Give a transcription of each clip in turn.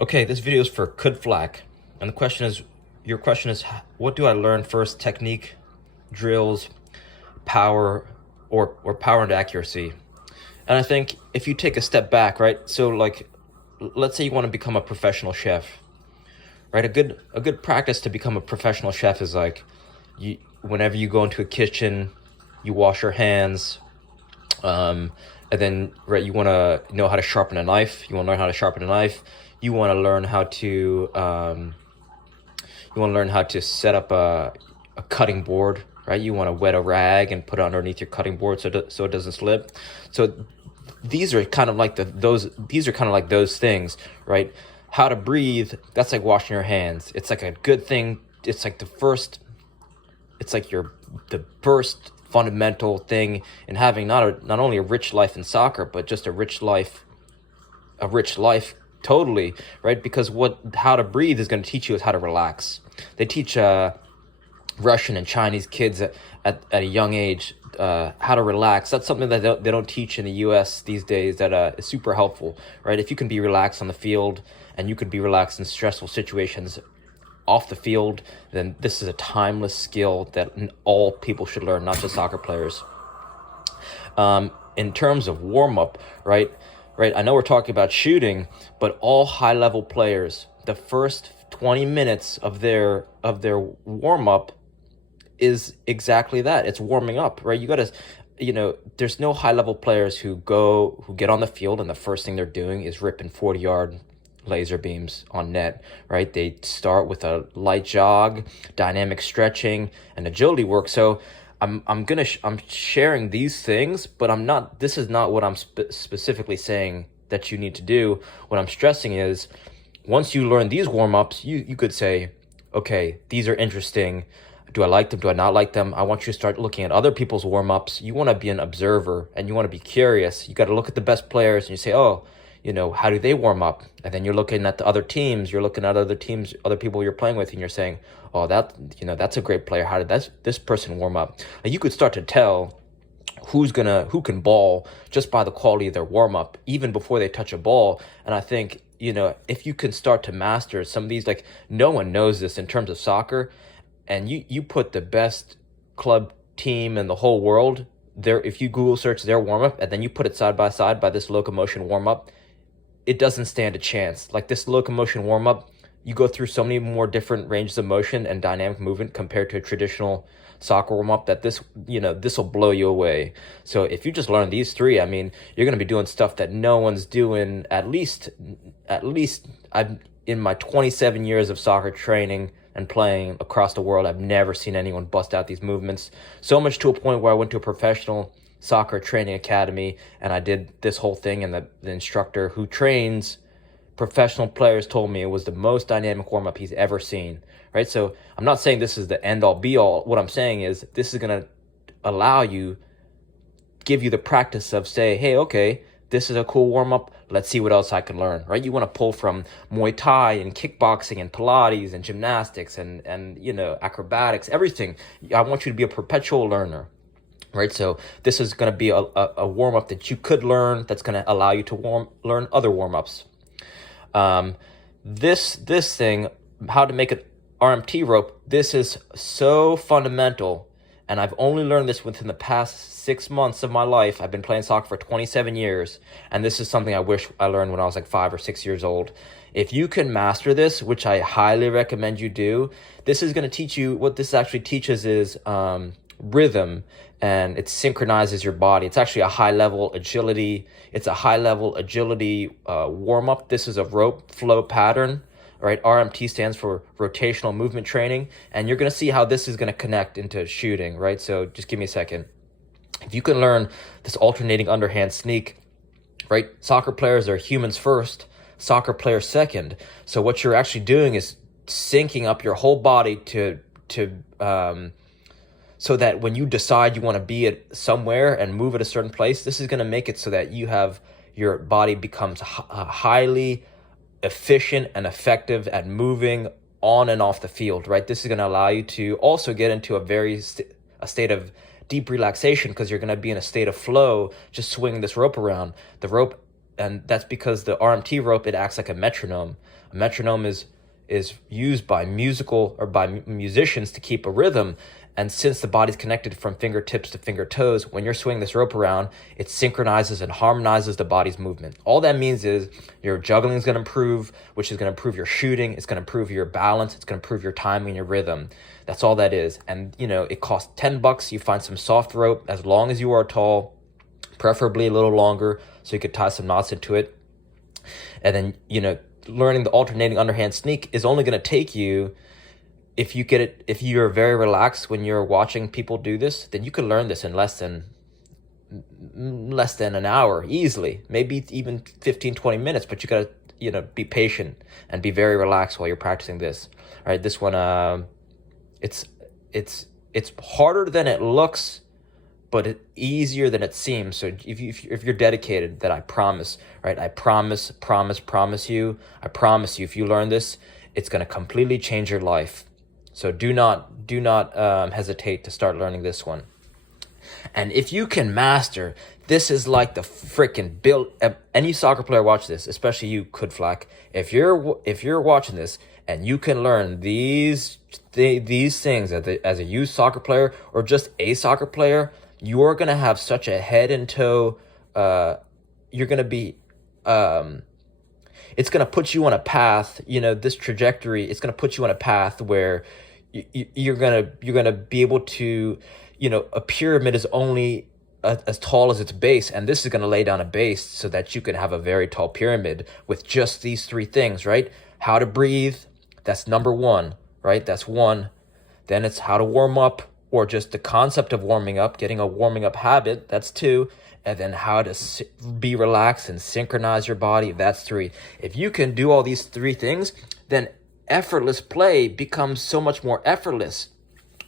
Okay, this video is for Kudflak, and your question is, what do I learn first? Technique, drills, power, or power and accuracy? And I think if you take a step back, right? So like, let's say you want to become a professional chef, right? A good practice to become a professional chef is like, whenever you go into a kitchen, you wash your hands, um, and then right, you want to know how to sharpen a knife. You want to learn how to sharpen a knife. You want to learn how to set up a cutting board, right? You want to wet a rag and put it underneath your cutting board so it doesn't slip. So these are kind of like those things, right? How to breathe, that's like washing your hands. It's like a good thing. It's like the first fundamental thing in having not only a rich life in soccer, but just a rich life totally, right? Because how to breathe is going to teach you is how to relax. They teach Russian and Chinese kids at a young age how to relax. That's something that they don't teach in the US these days that is super helpful, right? If you can be relaxed on the field and you could be relaxed in stressful situations off the field, then this is a timeless skill that all people should learn, not just soccer players. In terms of warm-up, right? I know we're talking about shooting, but all high-level players, the first 20 minutes of their warm-up is exactly that. It's warming up, right? You got to, there's no high-level players who get on the field and the first thing they're doing is ripping 40-yard laser beams on net, right? They start with a light jog, dynamic stretching, and agility work. So I'm sharing these things, but this is not what I'm specifically saying that you need to do. What I'm stressing is, once you learn these warm-ups, you could say, okay, these are interesting. Do I like them? Do I not like them? I want you to start looking at other people's warm-ups. You want to be an observer and you want to be curious. You got to look at the best players and you say, oh, how do they warm up? And then you're looking at the other teams, you're looking at other teams, other people you're playing with, and you're saying, oh, that's a great player. How did this person warm up? And you could start to tell who can ball just by the quality of their warm up, even before they touch a ball. And I think, if you can start to master some of these, like, no one knows this in terms of soccer, and you put the best club team in the whole world there, if you Google search their warm up and then you put it side by side by this locomotion warm up, it doesn't stand a chance. Like, this locomotion warm-up, you go through so many more different ranges of motion and dynamic movement compared to a traditional soccer warm-up that this will blow you away. So if you just learn these three, I mean, you're going to be doing stuff that no one's doing. At least I've, in my 27 years of soccer training and playing across the world, I've never seen anyone bust out these movements. So much to a point where I went to a professional soccer training academy and I did this whole thing, and the instructor who trains professional players told me it was the most dynamic warm-up he's ever seen, right? So I'm not saying this is the end-all be-all. What I'm saying is this is going to give you the practice of, say, hey, okay, this is a cool warm-up, let's see what else I can learn, right? You want to pull from Muay Thai and kickboxing and Pilates and gymnastics and acrobatics, everything. I want you to be a perpetual learner. Right, so this is going to be a warm-up that you could learn that's going to allow you to learn other warm-ups. This thing, how to make an RMT rope, this is so fundamental, and I've only learned this within the past 6 months of my life. I've been playing soccer for 27 years, and this is something I wish I learned when I was like 5 or 6 years old. If you can master this, which I highly recommend you do, this is going to teach you, what this actually teaches is rhythm, and it synchronizes your body. It's actually a high-level agility. It's a high-level agility warm-up. This is a rope flow pattern, right? RMT stands for rotational movement training, and you're going to see how this is going to connect into shooting, right? So just give me a second. If you can learn this alternating underhand sneak, right? Soccer players are humans first, soccer players second. So what you're actually doing is syncing up your whole body to so that when you decide you want to be at somewhere and move at a certain place, this is going to make it so that your body becomes highly efficient and effective at moving on and off the field, right? This is going to allow you to also get into a state of deep relaxation, because you're going to be in a state of flow, just swinging this rope around. The rope and that's because the RMT rope, it acts like a metronome. A metronome is used by musicians to keep a rhythm. And since the body's connected from fingertips to finger toes, when you're swinging this rope around, it synchronizes and harmonizes the body's movement. All that means is your juggling is going to improve, which is going to improve your shooting. It's going to improve your balance. It's going to improve your timing and your rhythm. That's all that is. And, it costs $10. You find some soft rope as long as you are tall, preferably a little longer, so you could tie some knots into it. And then, learning the alternating underhand sneak is only going to take you, if you're very relaxed when you're watching people do this, then you can learn this in less than an hour easily, maybe even 15-20 minutes. But you got to be patient and be very relaxed while you're practicing this. All right, this one, it's harder than it looks, but it's easier than it seems. So if you're dedicated, that I promise, right? I promise you, if you learn this, it's going to completely change your life. So do not hesitate to start learning this one. And if you can master, this is like the freaking build. Any soccer player watch this, especially you, Kudflak. If you're watching this and you can learn these things as a youth soccer player or just a soccer player, you're gonna have such a head and toe. You're gonna be. It's gonna put you on a path. This trajectory. It's gonna put you on a path where you're gonna be able to. A pyramid is only as tall as its base, and this is going to lay down a base so that you can have a very tall pyramid with just these three things, right? How to breathe, that's number one, right? That's one. Then it's how to warm up, or just the concept of warming up, getting a warming up habit, that's two. And then how to be relaxed and synchronize your body, that's three. If you can do all these three things, then effortless play becomes so much more effortless.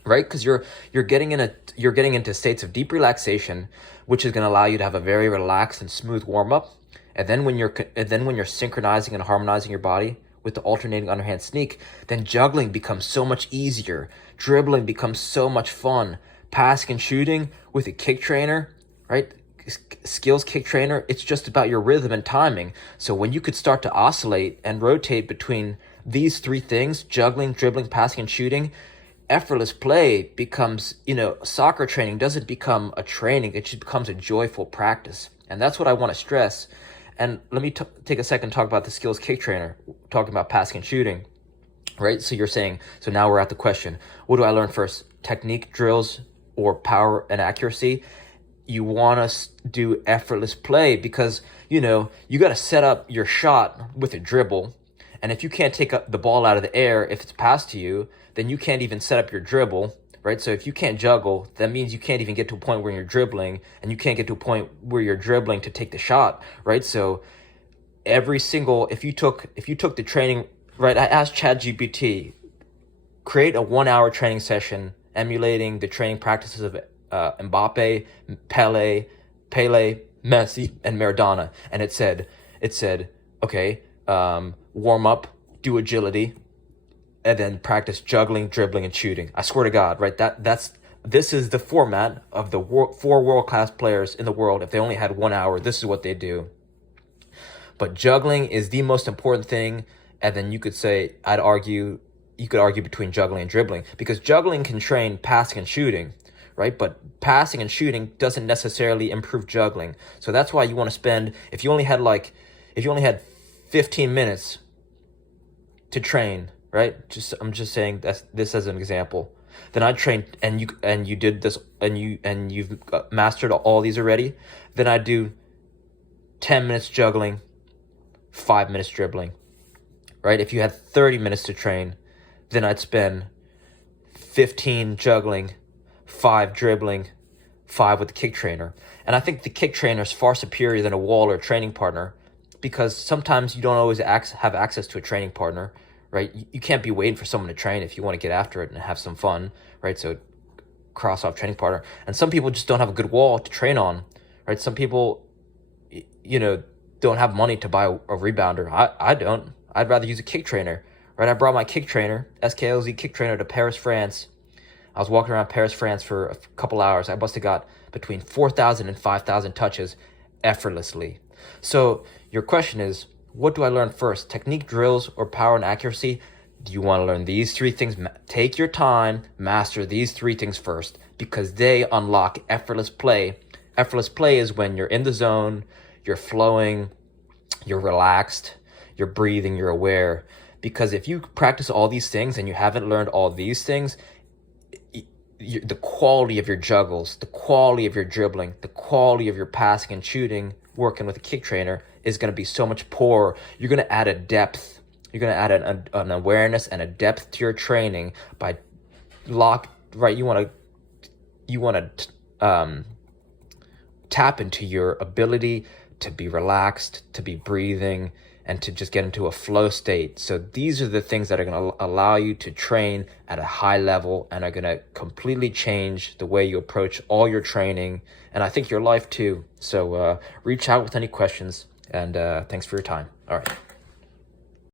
Right, because you're getting into states of deep relaxation, which is going to allow you to have a very relaxed and smooth warm up, and then when you're synchronizing and harmonizing your body with the alternating underhand sneak, then juggling becomes so much easier. Dribbling becomes so much fun. Passing and shooting with a kick trainer, right? Skills kick trainer. It's just about your rhythm and timing. So when you could start to oscillate and rotate between these three things: juggling, dribbling, passing, and shooting. Effortless play becomes, soccer training doesn't become a training, it just becomes a joyful practice. And that's what I want to stress. And let me take a second to talk about the skills kick trainer, talking about passing and shooting, right? So you're saying, so now we're at the question, what do I learn first? Technique, drills, or power and accuracy? You want to do effortless play because, you got to set up your shot with a dribble. And if you can't take up the ball out of the air, if it's passed to you, then you can't even set up your dribble, right? So if you can't juggle, that means you can't even get to a point where you're dribbling, and you can't get to a point where you're dribbling to take the shot, right? So if you took the training, right? I asked ChatGPT, create a 1-hour training session emulating the training practices of Mbappe, Pele, Messi, and Maradona, and it said, okay, warm up, do agility, and then practice juggling, dribbling, and shooting. I swear to God, right? This is the format of the 4 world-class players in the world. If they only had 1 hour, this is what they do. But juggling is the most important thing. And then you could argue between juggling and dribbling, because juggling can train passing and shooting, right? But passing and shooting doesn't necessarily improve juggling. So that's why you want to spend, if you only had 15 minutes to train, right? I'm just saying this as an example. Then I trained, and you did this, and you've mastered all these already. Then I do 10 minutes juggling, 5 minutes dribbling, right? If you had 30 minutes to train, then I'd spend 15 juggling, 5 dribbling, 5 with the kick trainer. And I think the kick trainer is far superior than a wall or a training partner, because sometimes you don't always have access to a training partner, right? You can't be waiting for someone to train if you want to get after it and have some fun, right? So cross off training partner. And some people just don't have a good wall to train on, right? Some people, don't have money to buy a rebounder. I don't. I'd rather use a kick trainer, right? I brought my kick trainer, SKLZ kick trainer, to Paris, France. I was walking around Paris, France for a couple hours. I must have got between 4,000 and 5,000 touches effortlessly. So, your question is, what do I learn first? Technique, drills, or power and accuracy? Do you want to learn these three things? Take your time, master these three things first, because they unlock effortless play. Effortless play is when you're in the zone, you're flowing, you're relaxed, you're breathing, you're aware. Because if you practice all these things and you haven't learned all these things, the quality of your juggles, the quality of your dribbling, the quality of your passing and shooting, working with a kick trainer, is going to be so much poorer. You're going to add a depth. You're going to add an awareness and a depth to your training by right. You want to tap into your ability to be relaxed, to be breathing, and to just get into a flow state. So these are the things that are going to allow you to train at a high level and are going to completely change the way you approach all your training, and I think your life too. So reach out with any questions, and thanks for your time. All right.